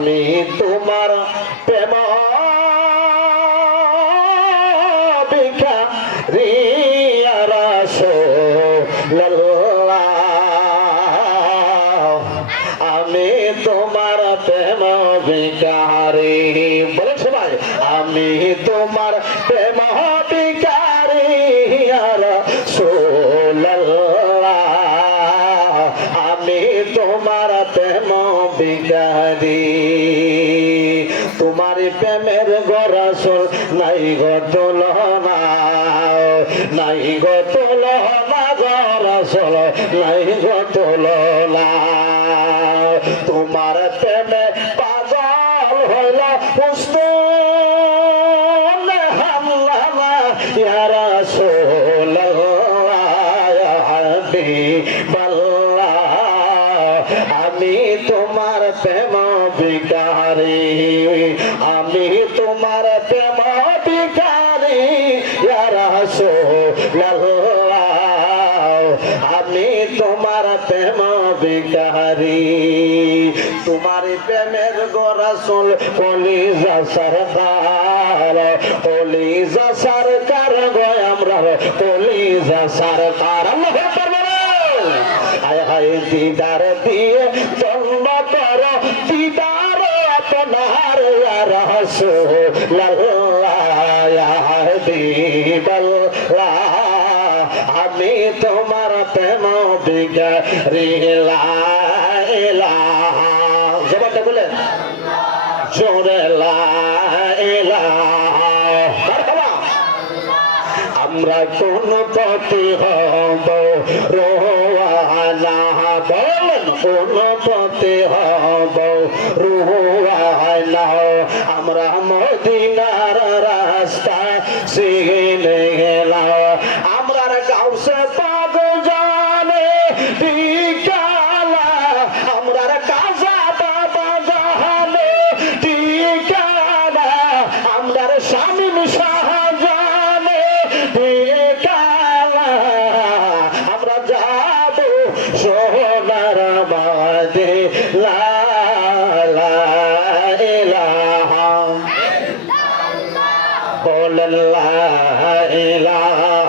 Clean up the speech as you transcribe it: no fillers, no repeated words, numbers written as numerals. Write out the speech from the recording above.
আমি তোমার প্রেম ভিখারি ইয়া রাসূলুল্লাহ, আমি তোমার প্রেম ভিখারি। বলেন সবাই, আমি তোমার প্রেম ভিখারি ইয়া রাসূলুল্লাহ, আমি তোমার প্রেম ভিখারি। তোমার প্রেমের গরাসল নাই গো তুলনা, নাই গো তুলনা, গরাসল নাই গো তুলনা। তোমার প্রেমে পাগল হইল হুসনুল হামলামা ইয়া রাসূলুল্লাহ, ইয়া হাবিবাল্লাহ, আমি তোমার প্রেম ভিখারি, আমি তোমার প্রেম ভিখারি ইয়া রাসূলুল্লাহ, আমি তোমার প্রেম ভিখারি। তোমার প্রেমের গো রাসূল কলিজা সরকার, কলিজা সরকার গো আমরা কলিজা সরকার। আল্লাহু আকবার বলেন। হায় হায় দিদার দিয়ে জন্ম করো, দিদার আপনার ইয়া রাসূলুল্লাহ, ইয়া হাবিবাল্লাহ, আমি তোমার প্রেম ভিখারি। লা ইলাহা, জবানটা বলেন জোরে, লা ইলাহা। আমরা কোন পথে হব রোয়ানা, বলেন কোন পথে হব রোয়ানা, আমরা মদিনার রাস্তা চিনে গেলাম, আমরা গাউসে পাক জানে ঠিকানা, আমরা কাজা বাবা জানে ঠিকানা, আমরা শামীম শাহজানে ঠিকানা, আমরা যাব সোনার বাদে। লা ইলাহা, বলেন লা ইলাহা